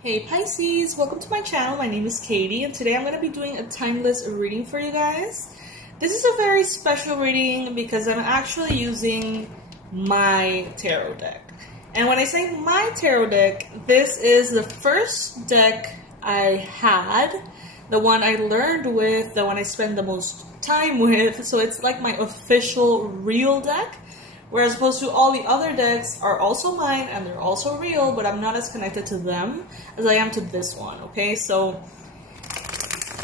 Hey Pisces, welcome to my channel. My name is Katie and today I'm going to be doing a timeless reading for you guys. This is a very special reading because I'm actually using my tarot deck. And when I say my tarot deck, this is the first deck I had, the one I learned with, the one I spend the most time with, so it's like my official real deck. Whereas opposed to all the other decks are also mine and they're also real, but I'm not as connected to them as I am to this one, okay? So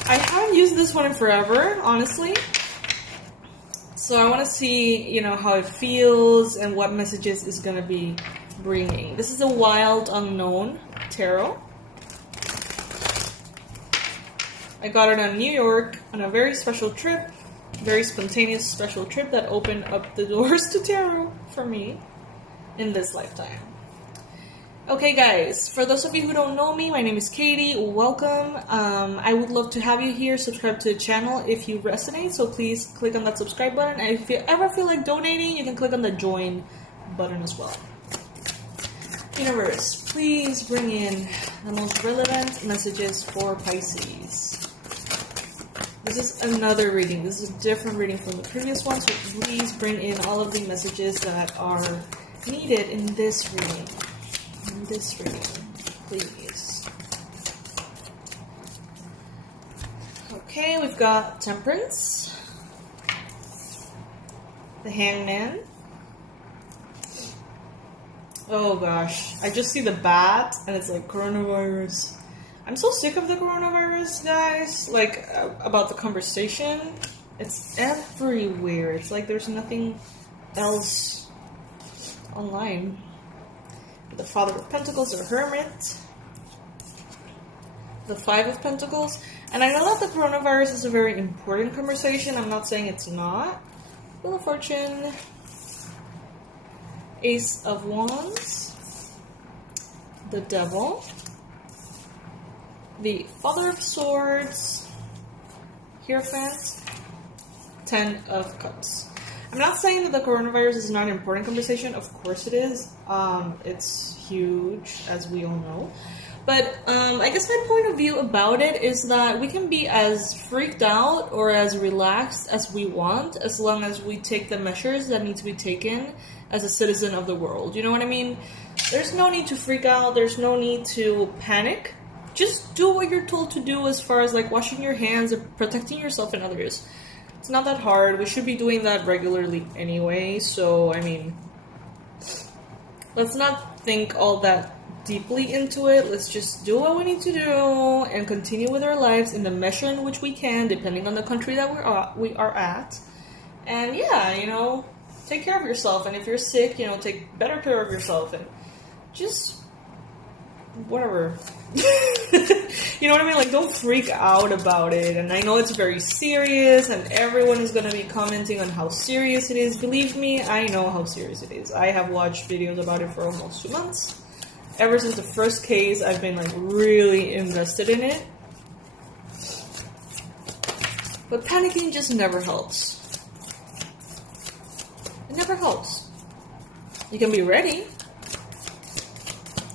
I haven't used this one in forever, honestly. So I want to see, how it feels and what messages it's going to be bringing. This is a Wild Unknown tarot. I got it in New York on a very special trip. Very spontaneous special trip that opened up the doors to tarot for me in this lifetime. Okay guys, for those of you who don't know me, my name is Katie. Welcome. I would love to have you here. Subscribe to the channel if you resonate, so please click on that subscribe button, and if you ever feel like donating, you can click on the join button as well. Universe, please bring in the most relevant messages for Pisces. This is another reading. This is a different reading from the previous one, so please bring in all of the messages that are needed in this reading. Please. Okay, we've got Temperance, the Hangman. Oh gosh, I just see the bat and it's like coronavirus. I'm so sick of the coronavirus, guys. Like, about the conversation. It's everywhere. It's like there's nothing else online. The Father of Pentacles, the Hermit. The Five of Pentacles. And I know that the coronavirus is a very important conversation. I'm not saying it's not. Wheel of Fortune. Ace of Wands. The Devil. The Father of Swords, Hierophant, Ten of Cups. I'm not saying that the coronavirus is not an important conversation. Of course it is. It's huge, as we all know. But I guess my point of view about it is that we can be as freaked out or as relaxed as we want, as long as we take the measures that need to be taken as a citizen of the world. You know what I mean? There's no need to freak out. There's no need to panic. Just do what you're told to do as far as like washing your hands and protecting yourself and others. It's not that hard. We should be doing that regularly anyway. So, I mean, let's not think all that deeply into it. Let's just do what we need to do and continue with our lives in the measure in which we can, depending on the country that we are at. And yeah, take care of yourself. And if you're sick, take better care of yourself and just whatever. You know what I mean? Like, don't freak out about it. And I know it's very serious and everyone is going to be commenting on how serious it is. Believe me, I know how serious it is. I have watched videos about it for almost 2 months. Ever since the first case, I've been like really invested in it. But panicking just never helps. It never helps. You can be ready.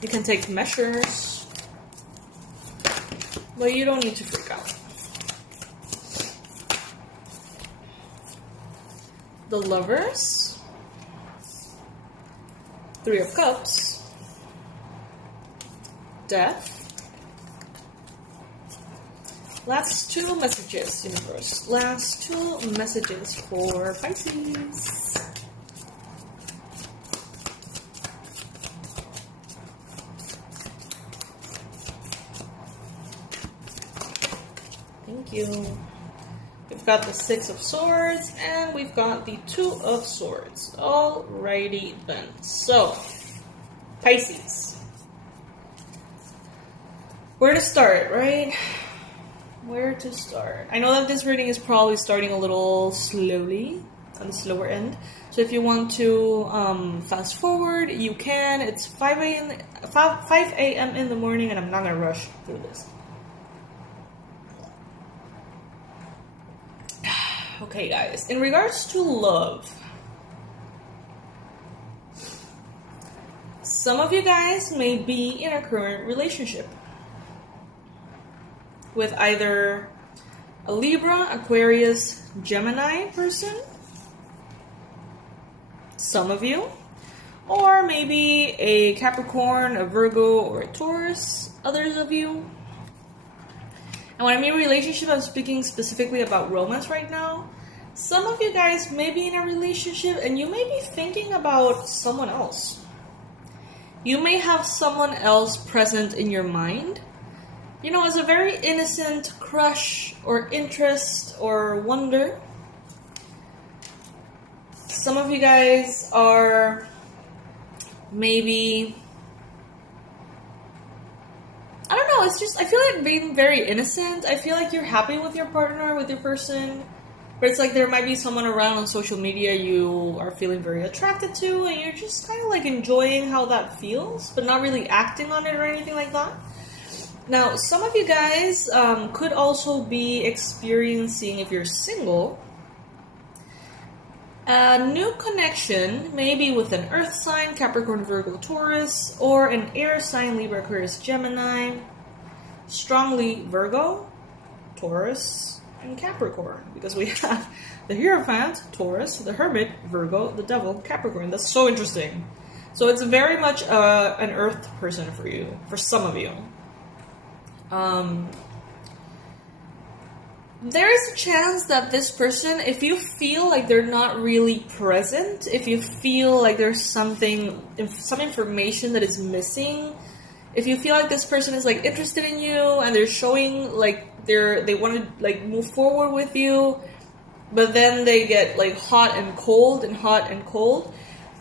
You can take measures, but you don't need to freak out. The Lovers, Three of Cups, Death. Last two messages, universe. Last two messages for Pisces. Thank you. We've got the Six of Swords and we've got the Two of Swords. Alrighty then. So, Pisces. Where to start, right? Where to start? I know that this reading is probably starting a little slowly, on the slower end. So if you want to fast forward, you can. It's 5 a.m. in the morning and I'm not going to rush through this. Okay, guys, in regards to love, some of you guys may be in a current relationship. with either a Libra, Aquarius, Gemini person, some of you, or maybe a Capricorn, a Virgo, or a Taurus, others of you. And when I mean relationship, I'm speaking specifically about romance right now. Some of you guys may be in a relationship and you may be thinking about someone else. You may have someone else present in your mind. You know, as a very innocent crush or interest or wonder. Some of you guys are maybe, I don't know, it's just, I feel like being very innocent. I feel like you're happy with your partner, with your person. But it's like there might be someone around on social media you are feeling very attracted to, and you're just kind of like enjoying how that feels, but not really acting on it or anything like that. Now, some of you guys could also be experiencing, if you're single, a new connection, maybe with an earth sign, Capricorn, Virgo, Taurus, or an air sign, Libra, Aquarius, Gemini, strongly Virgo, Taurus, and Capricorn, because we have the Hierophant, Taurus, the Hermit, Virgo, the Devil, Capricorn. That's so interesting. So it's very much an earth person for you, for some of you. There is a chance that this person, if you feel like they're not really present, if you feel like there's some information that is missing, if you feel like this person is like interested in you and they're showing like they want to like move forward with you, but then they get like hot and cold,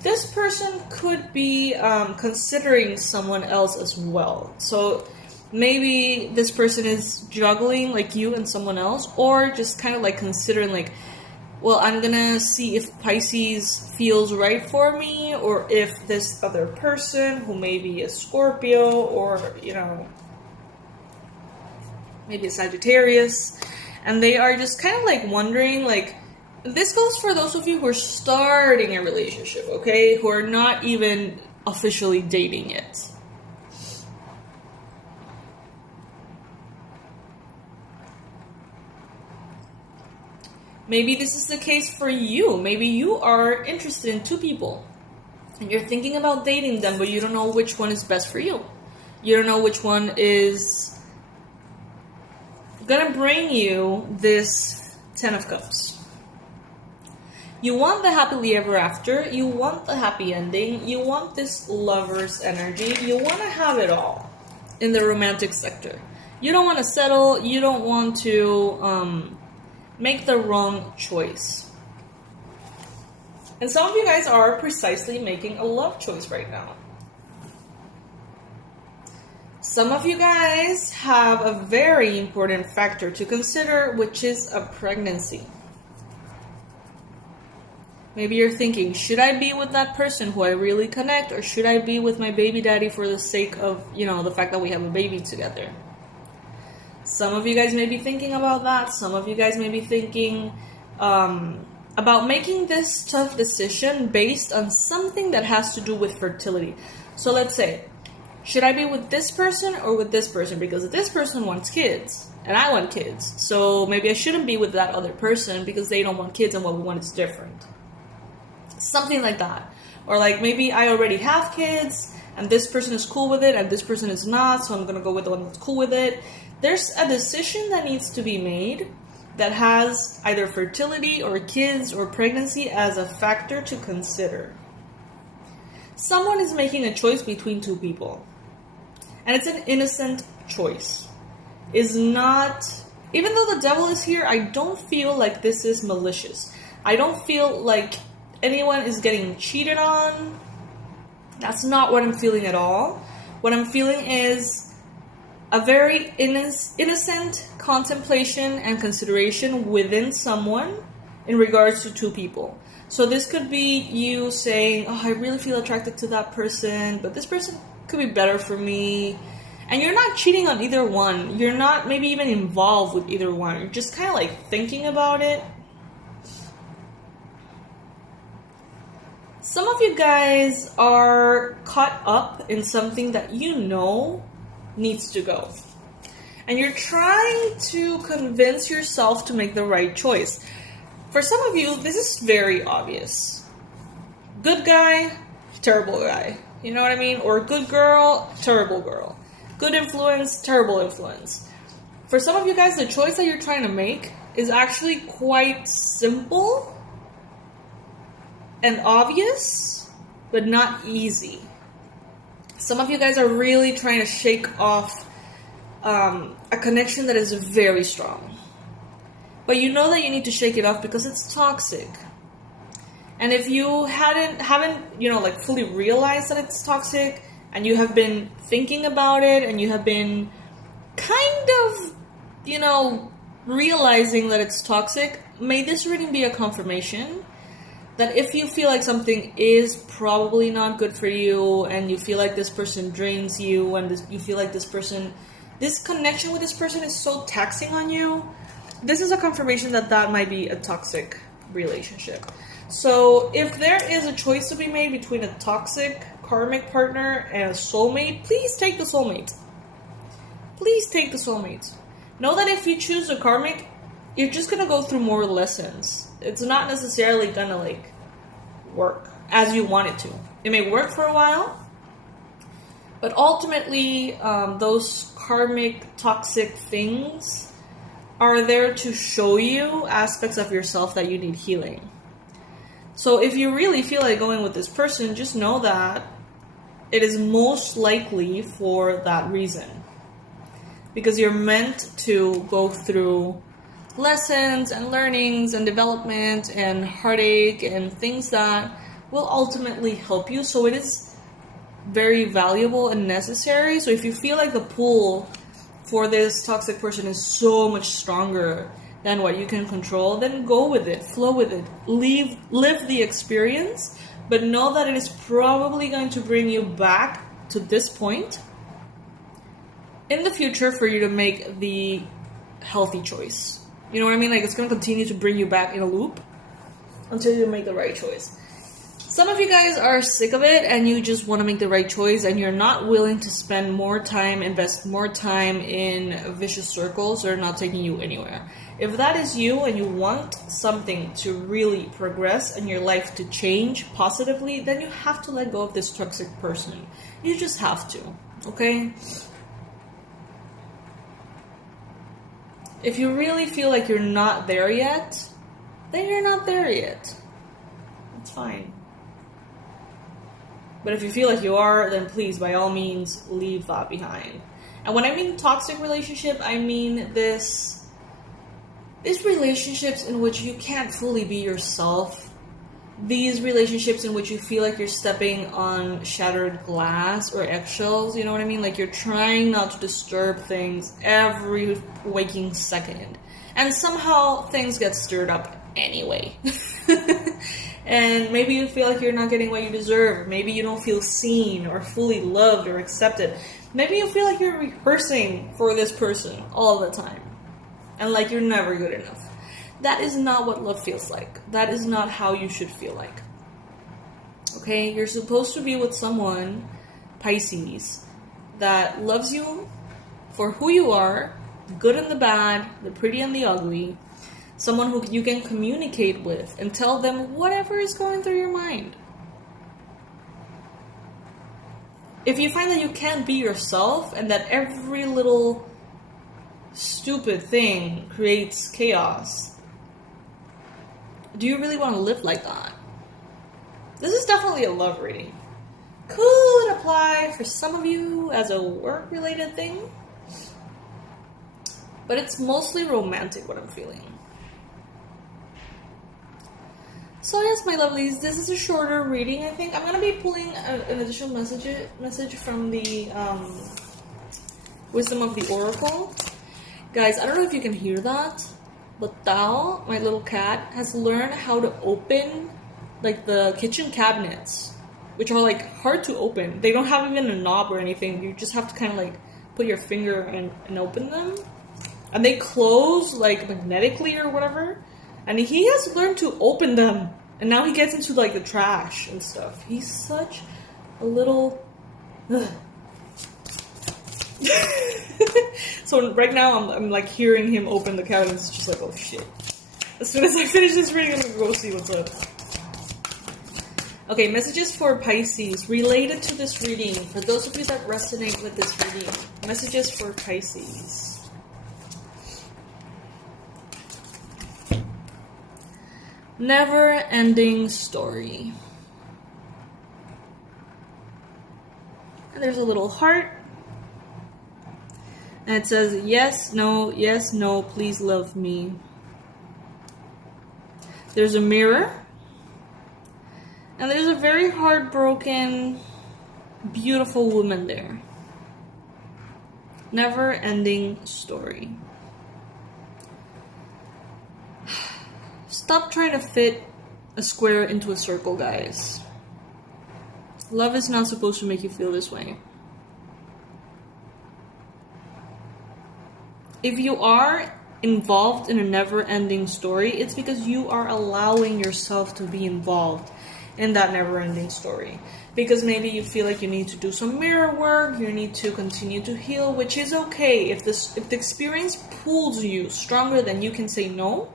this person could be considering someone else as well. So maybe this person is juggling like you and someone else, or just kind of like considering like, well, I'm gonna see if Pisces feels right for me, or if this other person who may be a Scorpio, or, you know, maybe a Sagittarius, and they are just kind of like wondering, like, this goes for those of you who are starting a relationship, okay, who are not even officially dating yet. Maybe this is the case for you. Maybe you are interested in two people and you're thinking about dating them, but you don't know which one is best for you. You don't know which one is gonna bring you this 10 of Cups. You want the happily ever after. You want the happy ending. You want this lover's energy. You want to have it all in the romantic sector. You don't want to settle. You don't want to make the wrong choice. And some of you guys are precisely making a love choice right now. Some of you guys have a very important factor to consider, which is a pregnancy. Maybe you're thinking, should I be with that person who I really connect, or should I be with my baby daddy for the sake of, you know, the fact that we have a baby together? Some of you guys may be thinking about that. Some of you guys may be thinking about making this tough decision based on something that has to do with fertility. So let's say, should I be with this person or with this person? Because this person wants kids and I want kids. So maybe I shouldn't be with that other person because they don't want kids and what we want is different. Something like that. Or like maybe I already have kids and this person is cool with it and this person is not, so I'm going to go with the one that's cool with it. There's a decision that needs to be made that has either fertility or kids or pregnancy as a factor to consider. Someone is making a choice between two people. And it's an innocent choice. It's not, even though the devil is here, I don't feel like this is malicious. I don't feel like anyone is getting cheated on. That's not what I'm feeling at all. What I'm feeling is a very innocent contemplation and consideration within someone in regards to two people. So this could be you saying, oh, I really feel attracted to that person, but this person could be better for me. And you're not cheating on either one. You're not maybe even involved with either one. You're just kind of like thinking about it. Some of you guys are caught up in something that you know needs to go. and you're trying to convince yourself to make the right choice. For some of you, this is very obvious. Good guy, terrible guy. You know what I mean? Or good girl, terrible girl. Good influence, terrible influence. For some of you guys, the choice that you're trying to make is actually quite simple and obvious, but not easy. Some of you guys are really trying to shake off a connection that is very strong. But you know that you need to shake it off because it's toxic. And if you haven't, like fully realized that it's toxic, and you have been thinking about it, and you have been kind of, realizing that it's toxic, may this reading be a confirmation that if you feel like something is probably not good for you, and you feel like this person drains you, and you feel like this connection with this person is so taxing on you, this is a confirmation that might be a toxic relationship. So if there is a choice to be made between a toxic karmic partner and a soulmate, please take the soulmate. Please take the soulmate. Know that if you choose a karmic, you're just going to go through more lessons. It's not necessarily going to work as you want it to. It may work for a while, but ultimately those karmic toxic things are there to show you aspects of yourself that you need healing. So if you really feel like going with this person, just know that it is most likely for that reason. Because you're meant to go through lessons and learnings and development and heartache and things that will ultimately help you. So it is very valuable and necessary. So if you feel like the pull for this toxic person is so much stronger than what you can control, then go with it, flow with it, live the experience, but know that it is probably going to bring you back to this point in the future for you to make the healthy choice. You know what I mean? It's going to continue to bring you back in a loop until you make the right choice. Some of you guys are sick of it and you just want to make the right choice and you're not willing to spend more time, invest more time in vicious circles that are not taking you anywhere. If that is you and you want something to really progress and your life to change positively, then you have to let go of this toxic person. You just have to, okay? If you really feel like you're not there yet, then you're not there yet. It's fine. But if you feel like you are, then please, by all means, leave that behind. And when I mean toxic relationship, I mean these relationships in which you can't fully be yourself. These relationships in which you feel like you're stepping on shattered glass or eggshells, you know what I mean? You're trying not to disturb things every waking second. And somehow things get stirred up anyway. And maybe you feel like you're not getting what you deserve. Maybe you don't feel seen or fully loved or accepted. Maybe you feel like you're rehearsing for this person all the time. And you're never good enough. That is not what love feels like. That is not how you should feel like. Okay? You're supposed to be with someone, Pisces, that loves you for who you are, good and the bad, the pretty and the ugly. Someone who you can communicate with and tell them whatever is going through your mind. If you find that you can't be yourself and that every little stupid thing creates chaos, do you really want to live like that? This is definitely a love reading. Could apply for some of you as a work-related thing, but it's mostly romantic what I'm feeling. So yes, my lovelies, this is a shorter reading, I think. I'm going to be pulling an additional message from the Wisdom of the Oracle. Guys, I don't know if you can hear that, but Tao, my little cat, has learned how to open the kitchen cabinets, which are hard to open. They don't have even a knob or anything. You just have to kind of put your finger and open them. And they close magnetically or whatever. And he has learned to open them. And now he gets into the trash and stuff. He's such a little... So right now I'm like hearing him open the cabinet. It's just like, oh shit. As soon as I finish this reading, I'm gonna go see what's up. Okay, messages for Pisces related to this reading. For those of you that resonate with this reading, messages for Pisces. Never-ending story. And there's a little heart. And it says, yes, no, please love me. There's a mirror. And there's a very heartbroken, beautiful woman there. Never-ending story. Stop trying to fit a square into a circle, guys. Love is not supposed to make you feel this way. If you are involved in a never-ending story, it's because you are allowing yourself to be involved in that never-ending story. Because maybe you feel like you need to do some mirror work, you need to continue to heal, which is okay. If the experience pulls you stronger than you can say no,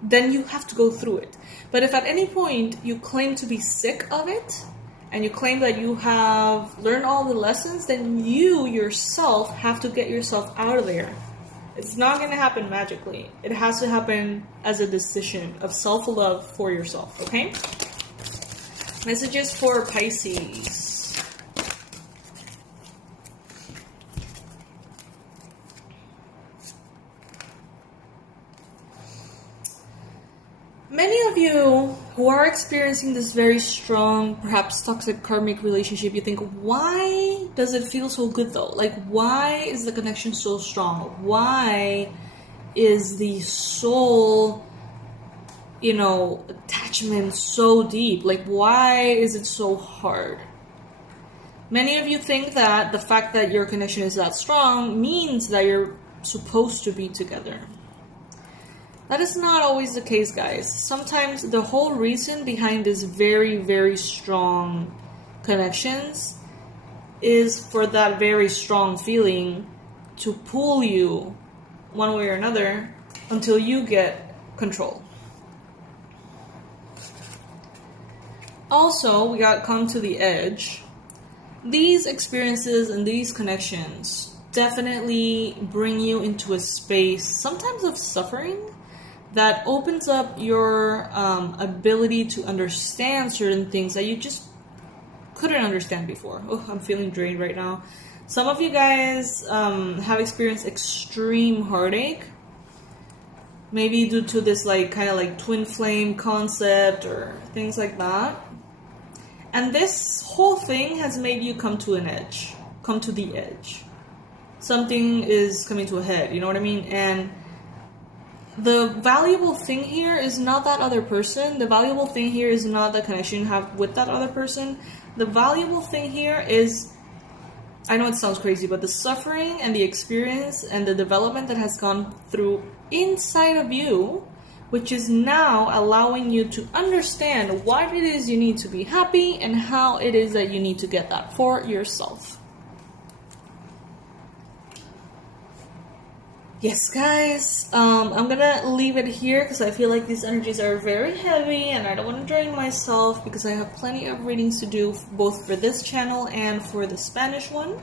then you have to go through it. But if at any point you claim to be sick of it, and you claim that you have learned all the lessons, then you yourself have to get yourself out of there. It's not going to happen magically. It has to happen as a decision of self-love for yourself, okay? Messages for Pisces. Many of you who are experiencing this very strong, perhaps toxic karmic relationship, you think, why does it feel so good though? Like, why is the connection so strong? Why is the soul, attachment so deep? Like, why is it so hard? Many of you think that the fact that your connection is that strong means that you're supposed to be together. That is not always the case, guys. Sometimes the whole reason behind this very, very strong connections is for that very strong feeling to pull you one way or another until you get control. Also, we got come to the edge. These experiences and these connections definitely bring you into a space, sometimes of suffering, that opens up your ability to understand certain things that you just couldn't understand before. Oh, I'm feeling drained right now. Some of you guys have experienced extreme heartache, maybe due to this kind of twin flame concept or things like that. And this whole thing has made you come to the edge. Something is coming to a head, you know what I mean? And the valuable thing here is not that other person. The valuable thing here is not the connection you have with that other person. The valuable thing here is, I know it sounds crazy, but the suffering and the experience and the development that has gone through inside of you, which is now allowing you to understand what it is you need to be happy and how it is that you need to get that for yourself. Yes, guys, I'm gonna leave it here because I feel like these energies are very heavy and I don't want to drain myself because I have plenty of readings to do both for this channel and for the Spanish one.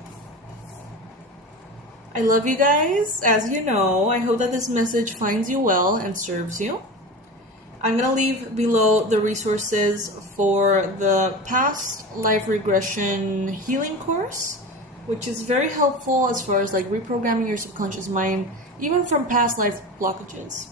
I love you guys, as you know. I hope that this message finds you well and serves you. I'm gonna leave below the resources for the past life regression healing course, which is very helpful as far as reprogramming your subconscious mind, even from past life blockages.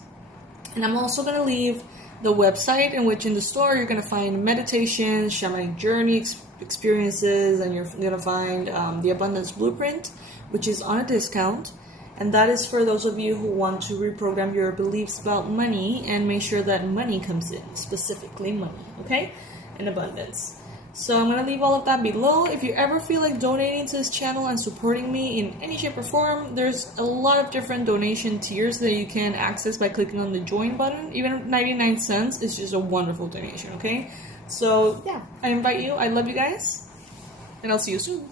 And I'm also going to leave the website in which in the store you're going to find meditations, shamanic journey experiences, and you're going to find the Abundance Blueprint, which is on a discount. And that is for those of you who want to reprogram your beliefs about money and make sure that money comes in, specifically money, okay? In abundance. So I'm going to leave all of that below. If you ever feel like donating to this channel and supporting me in any shape or form, there's a lot of different donation tiers that you can access by clicking on the join button. Even 99 cents is just a wonderful donation, okay? So yeah, I invite you. I love you guys, and I'll see you soon.